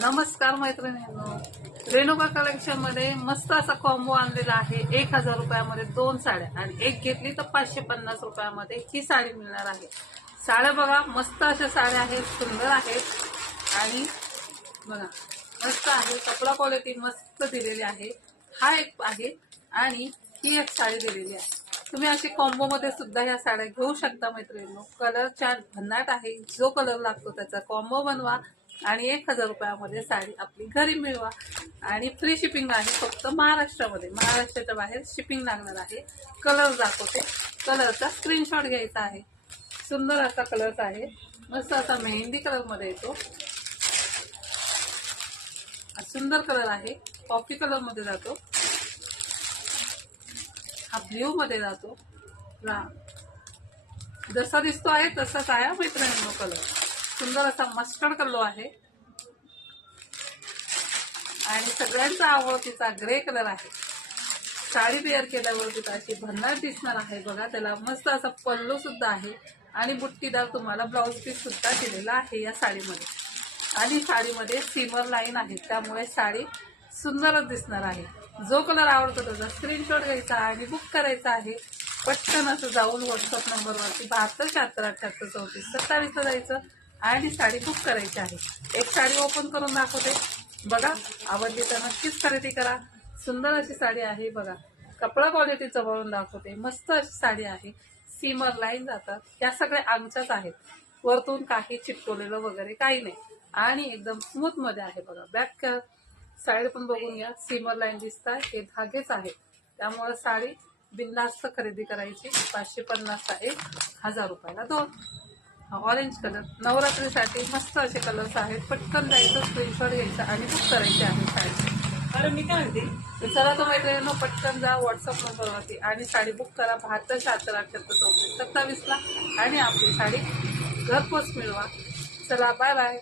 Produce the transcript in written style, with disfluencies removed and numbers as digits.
नमस्कार मैत्रिणींनो, रेणुका कलेक्शन मध्ये मस्त असा कॉम्बो आणलेला आहे। 1000 रुपयामध्ये 2 साड्या आणि एक घेतली तर 550 रुपयामध्ये ही साडी मिळणार आहे। साड्या बघा, मस्त अशा साड्या आहेत, सुंदर आहेत आणि बघा मस्त आहे। कपडा क्वालिटी मस्त दिलेली आहे। हा एक आहे आणि ही एक साडी दिलेली आहे। तुम्ही असे कॉम्बो मध्ये सुद्धा या साड्या घेऊ शकता मैत्रिणींनो। कलर छान भन्नाट आहे, जो कलर लागतो त्याचा कॉम्बो बनवा आणि 1000 रुपयामध्ये साडी आपली घरी मिळवा आणि फ्री शिपिंग आहे। फक्त महाराष्ट्रामध्ये, महाराष्ट्राच्या बाहेर शिपिंग लागणार आहे। कलर दाखवते, कलरचा स्क्रीनशॉट घ्यायचा आहे। सुंदर असा कलर आहे, मस्त असा मेहंदी कलर मध्ये येतो। सुंदर कलर आहे, कॉफी कलर मध्ये जातो, हा ब्ल्यू मध्ये जातो। जसा दिसतो आहे तसाच आहे मैत्रिणींनो। कलर सुंदर असा मस्टर्ड कलर आहे आणि सगळ्यांचा आवडतीचा ग्रे कलर आहे। साडी वेअर केल्यावरती अशी भन्नाट दिसणार आहे बघा। त्याला मस्त असा पल्लू सुद्धा आहे आणि बुट्टीदार तुम्हाला ब्लाउज पीस सुद्धा दिलेला आहे या साडीमध्ये। आणि साडीमध्ये सीमर लाईन आहे, त्यामुळे साडी सुंदरच दिसणार आहे। जो कलर आवडतो त्याचा स्क्रीनशॉट घ्यायचा आणि बुक करायचा आहे। पटकन असं जाऊन व्हॉट्सअप नंबरवरती 72783427 ला जायचं आणि साडी बुक करायची आहे। एक साडी ओपन करून दाखवते बघा, आवडली तर नक्कीच खरेदी करा। सुंदर अशी साडी आहे बघा, कपडा क्वालिटी जवळून दाखवते। मस्त अशी साडी आहे, सीमर लाईन जातात, या सगळ्या आमच्याच आहेत। वरतून काही चिटकवलेलं वगैरे काही नाही आणि एकदम स्मूथ मध्ये आहे बघा। बॅक साईड पण बघून घ्या, सीमर लाईन दिसतात, हे धागेच आहेत। त्यामुळे साडी बिनधास्त खरेदी करायची। 550 ला 1, 1000 रुपयाला 2। ऑरेंज कलर नवरात्रीसाठी मस्त असे कलर्स आहेत। पटकन जायचं, स्क्रीनशॉट घ्यायचा आणि बुक करायचे आहे साडी। अरे मी काय म्हणते, चला तो मैत्रिणींनो, पटकन जा व्हॉट्सअप नंबरवरती आणि साडी बुक करा 72783427 ला आणि आपली साडी घरपोच मिळवा। चला, बाय बाय।